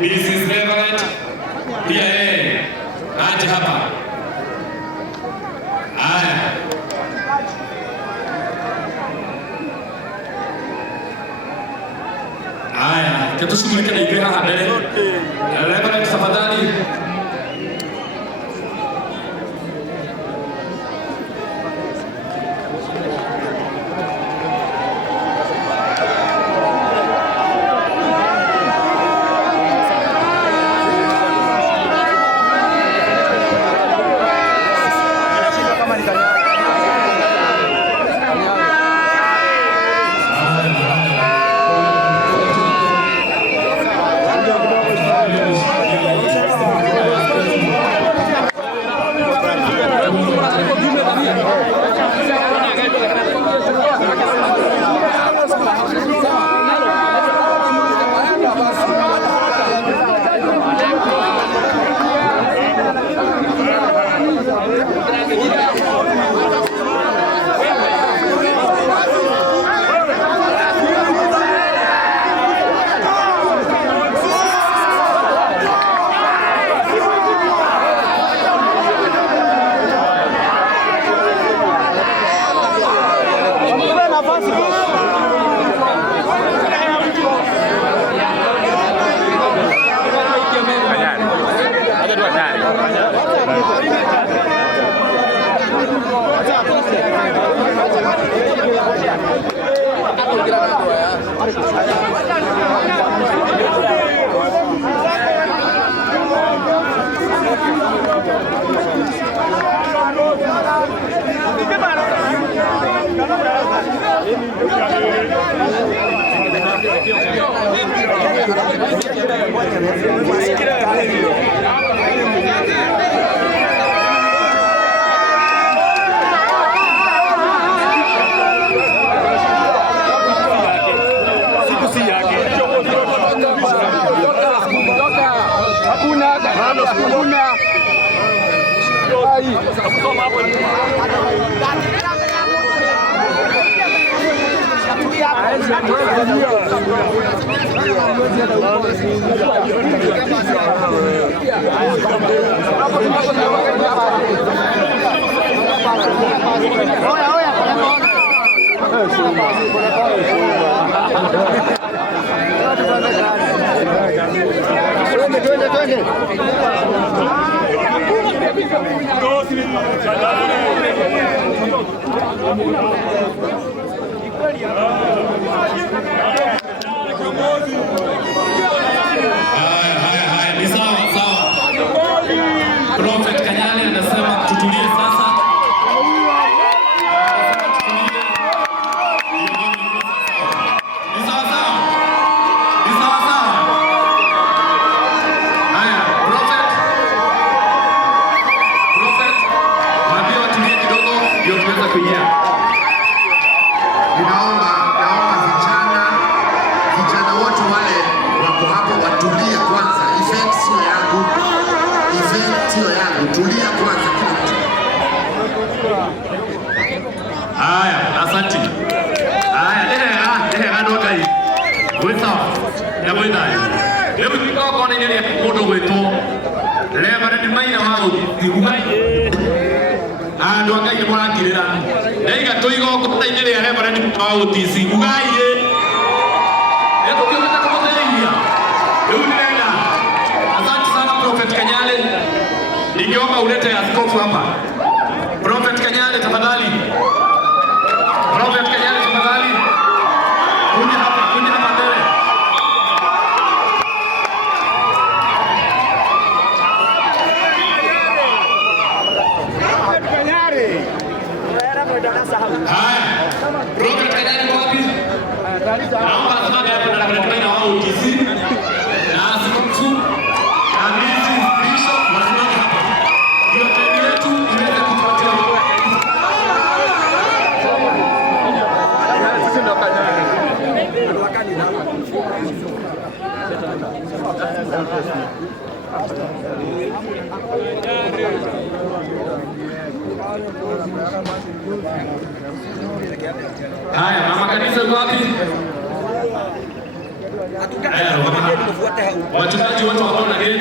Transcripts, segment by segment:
Mrs. Reverend pia yeye aje hapa. Haya, tutushughulike na ibada hapa mbele. Reverend tafadhali. Prophet Kanyale anasema tutulie sasa. Vijana wote wale wako hapo watulie kwanza. Event sio yangu. Tulia kwanza kila mtu. Haya, asante. Haya, ando kai. Wesa. Ya mwenda. Leo tukao kwa nini ya moto wetu. Leo bado ni maina wao. Tikubai. Ando akai kwa ngirira. Ndaiga toigo kwa nini ya bado ni wao tisi. Ugaye. Leo tukiona kama tayari. Leo nenda. Asante sana Prophet Kanyale. Ningeomba ulete askofu hapa. Prophet Kanyale tafadhali. Prophet Kanyale tafadhali. Kuja hapa mbele. Prophet Kanyale. Haya. Prophet Kanyale wapi? Naomba sababu hapa na kuna wao utisi. Na askofu. Amisi Bishop wasimame hapa. Ndio tendo letu iweze kupatia. Haya, mama kanisa wapi? Wachungaji wote wako na gari.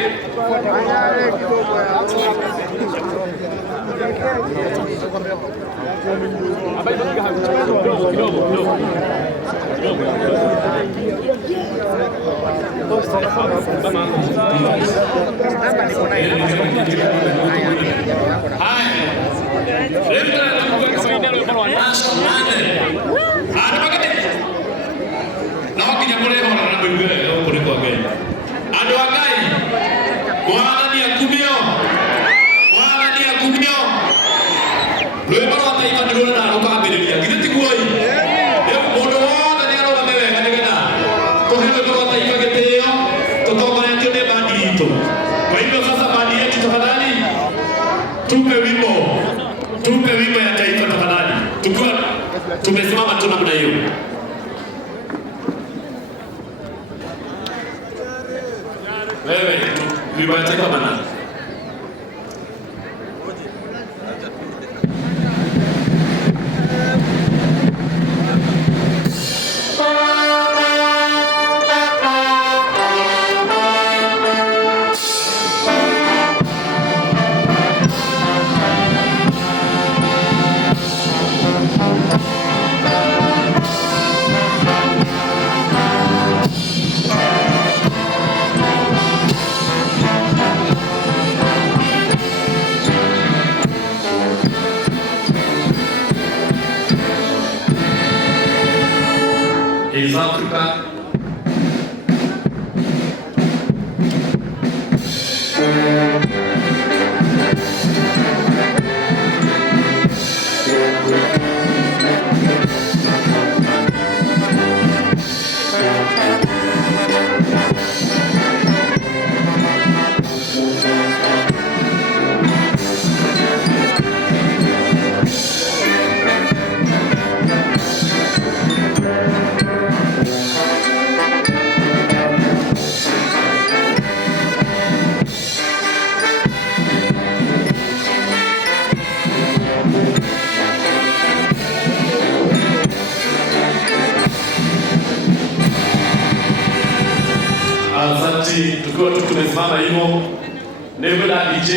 Tupe wimbo ya taifa tafadhali. Tukiwa tumesimama tu namna hiyo. Wewe wimbo ya taifa bana. Is Africa tukiwa tumesimama hivyo ndio la DJ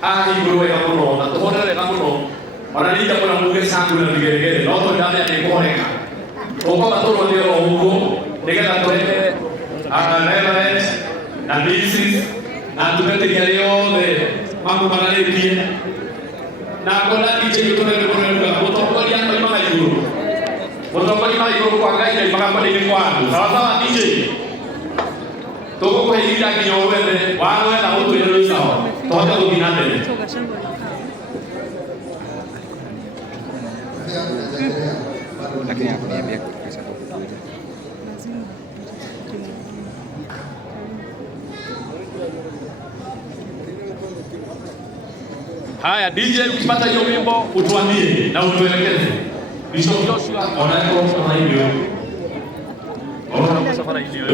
haki wewe kama na tuone kama wananiita kuna mungu sangu na vigelegele na watu ndani ya kuoneka kwa watu ndio huko nikaenda tuende Reverend na Mrs. na tumetetea leo mambo magari pia na kuna DJ tunaenda kwa mtopoli hapa kama hiyo mtopoli kama hiyo kwa gari mpaka pale ni kwangu sawa sawa DJ toko kwa hili la kinyowele wawe na utu ile sawa toka kuginane lakini hakuniambia kwa sababu haya DJ ukipata hiyo wimbo utuambie na utuelekeze Bishop Joshua onako hivyo ona safari hiyo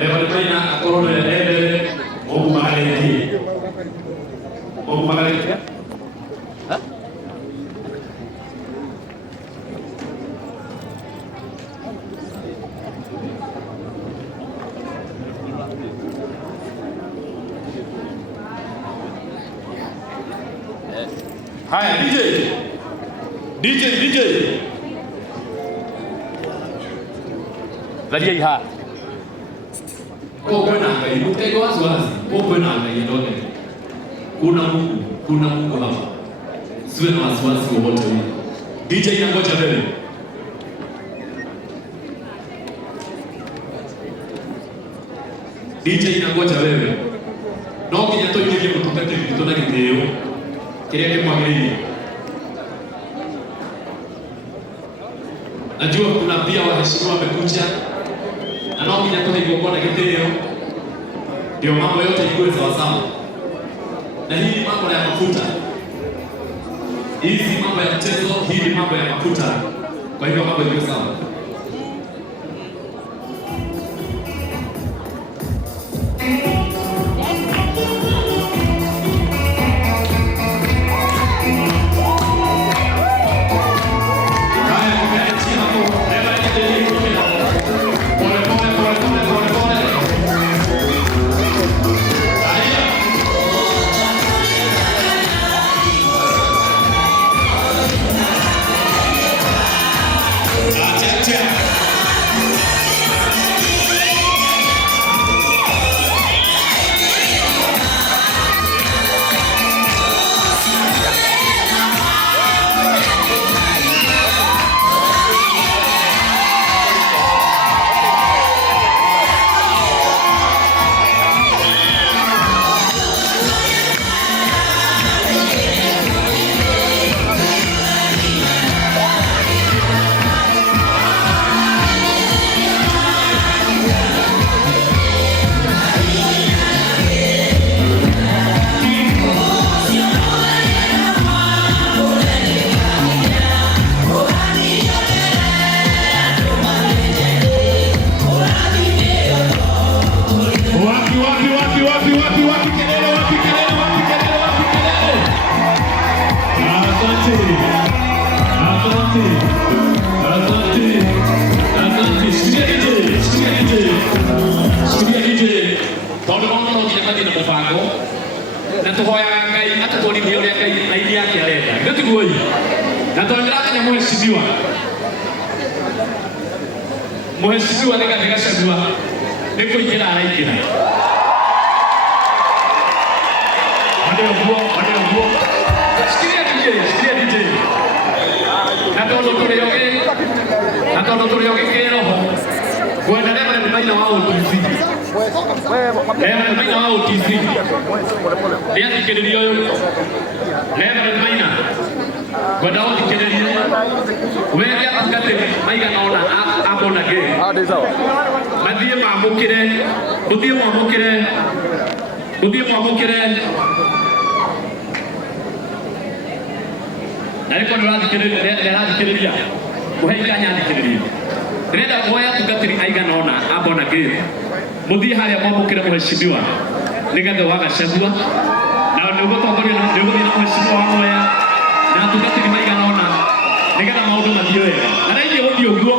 Evalina akorone ende ogu magaleti ha haya DJ Ladia iha Kuna ngai mtego wazi kuna ngai ndoge kuna Mungu hapa siwe na wasiwasi wowote ule DJ inangoja wewe DJ inangoja wewe no kinya toikie mutungate vitu na giteo kiria kimwagiririe najua kuna pia waheshimiwa wamekuja na no kinya toikie kwa giteo ndio mambo yote ikuwe sawa sawa na hii mambo ya mafuta hizi mambo ya mchezo hii mambo ya mafuta kwa hivyo mambo iko sawa Pole pole mũgambo na tũhoyaga Ngai atũtwarithie ũrĩa Ngai aini yake arenda nĩtiguoi na tondũ ndĩramenya mũhecimiwa Rigathĩ Gachagua nĩ kũingĩra araingĩra wale ũguo sikiria DJ na tondũ tũrĩ ogĩ kĩroho kwenda Reverend Maina wa OTC nĩathikĩrĩria ũyũ Reverend Maina kwenda ũthikĩrĩrie wege atungatĩri maigana ũna abona gĩ mathiĩ mwamũkĩre na rĩko nĩrathikĩrĩria mũhe ikanya athikĩrĩrie ndĩrenda kuoya atungatĩri aigana ũna abona gĩ mũthiĩ harĩa mwamũkĩre mũhecimiwa Rigathĩ wa Gachagua na nĩũgũtongorio na mũhecimiwa wa Mwea na atungatĩri maigana ũna nĩgetha maũndũ mathiĩ wega na rĩngĩ gũthiĩ ũguo